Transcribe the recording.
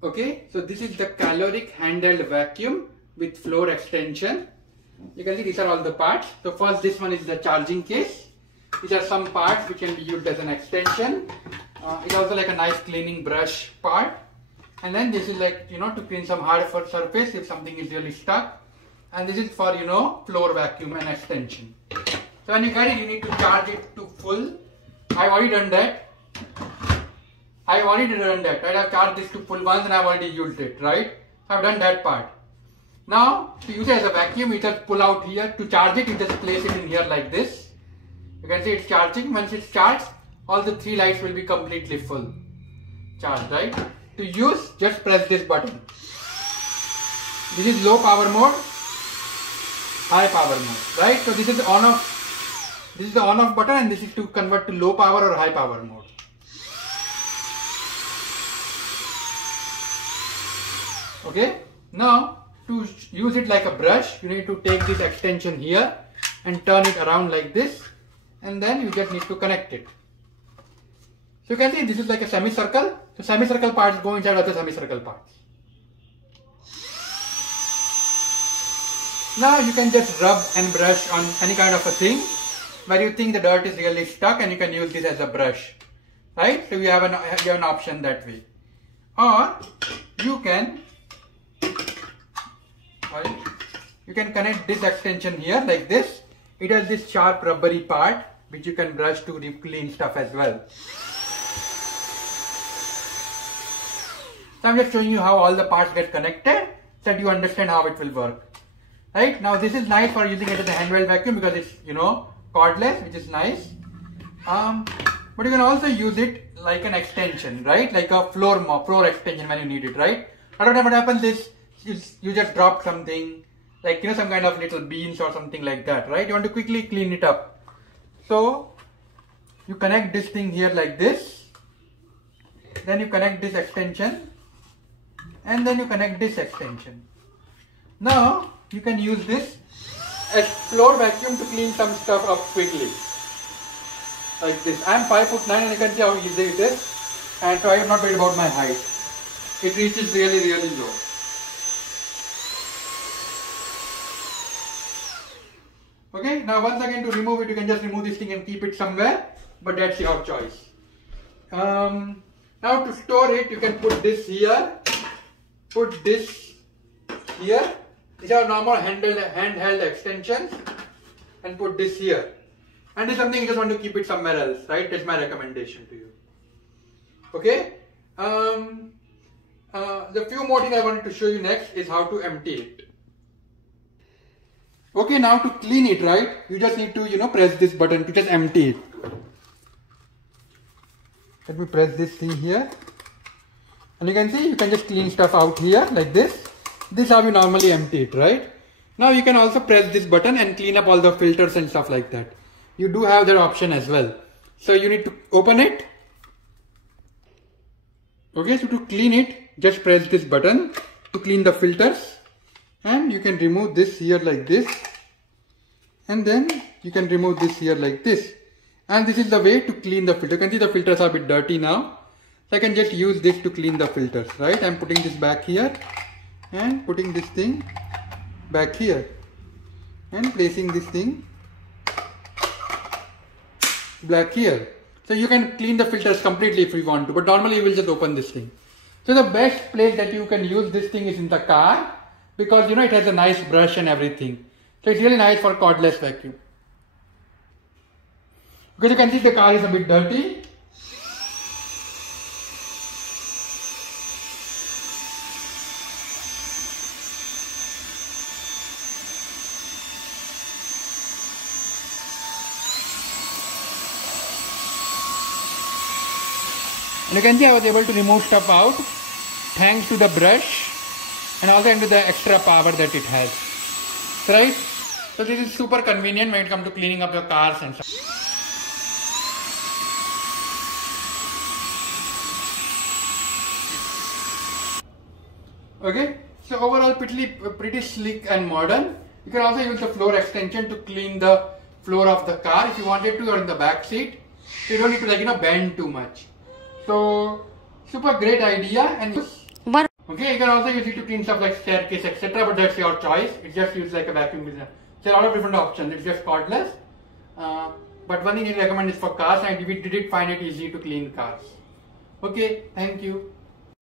Okay, so this is the caloric handheld vacuum with floor extension. You can see these are all the parts. So first, this one is the charging case. These are some parts which can be used as an extension. It's also like a nice cleaning brush part. And then this is like, to clean some hard surface if something is really stuck. And this is for, floor vacuum and extension. So when you get it, you need to charge it to full. I've already done that. Right? I've charged this to full once and I've already used it, right? So I've done that part. Now, to use it as a vacuum, you just pull out here. To charge it, you just place it in here like this. You can see it's charging. Once it's charged, all the 3 lights will be completely full. Charged, right? To use, just press this button. This is low power mode, high power mode, right? So this is the on-off. This is the on-off button, and this is to convert to low power or high power mode. Okay, now to use it like a brush, you need to take this extension here and turn it around like this, and then you just need to connect it. So you can see this is like a semicircle. So semicircle parts go inside other semicircle parts. Now you can just rub and brush on any kind of a thing where you think the dirt is really stuck, and you can use this as a brush, right? So you have an option that way, or you can connect this extension here like this. It has this sharp rubbery part which you can brush to clean stuff as well. So I'm just showing you how all the parts get connected so that you understand how it will work. Right, now this is nice for using it as a handheld vacuum because it's cordless, which is nice. But you can also use it like an extension, right? Like a floor extension when you need it, right? Otherwise what happens is you just drop something, like some kind of little beans or something like that, right? You want to quickly clean it up. So you connect this thing here like this, then you connect this extension, and then you connect this extension. Now you can use this as floor vacuum to clean some stuff up quickly, like this. I am 5'9" and you can see how easy it is, and so I am not worried about my height. It reaches really, really low. Okay, now once again to remove it, you can just remove this thing and keep it somewhere, but that's your choice. Now to store it, you can put this here, put this here. These are normal handheld extensions, and put this here. And this is something you just want to keep it somewhere else, right? That's my recommendation to you. Okay. The few more things I wanted to show you next is how to empty it. Okay, now to clean it, right, you just need to, press this button to just empty it. Let me press this thing here. And you can see, you can just clean stuff out here like this. This is how you normally empty it, right? Now you can also press this button and clean up all the filters and stuff like that. You do have that option as well. So you need to open it. Okay, so to clean it, just press this button to clean the filters. And you can remove this here like this, and then you can remove this here like this, and this is the way to clean the filter. You can see the filters are a bit dirty now, so I can just use this to clean the filters, right? I'm putting this back here and putting this thing back here and placing this thing back here. So you can clean the filters completely if you want to, but normally you will just open this thing. So the best place that you can use this thing is in the car, because it has a nice brush and everything. So it's really nice for cordless vacuum. Because you can see the car is a bit dirty. And you can see I was able to remove stuff out thanks to the brush, and also into the extra power that it has, right? So this is super convenient when it comes to cleaning up your cars and stuff. Okay, so overall pretty sleek and modern. You can also use the floor extension to clean the floor of the car if you wanted to, or in the back seat. So you don't need to bend too much. So super great idea, and Okay, you can also use it to clean stuff like staircase, etc. But that's your choice. It's just used like a vacuum cleaner. There are a lot of different options. It's just cordless. But one thing I recommend is for cars, and we did find it easy to clean cars. Okay, thank you.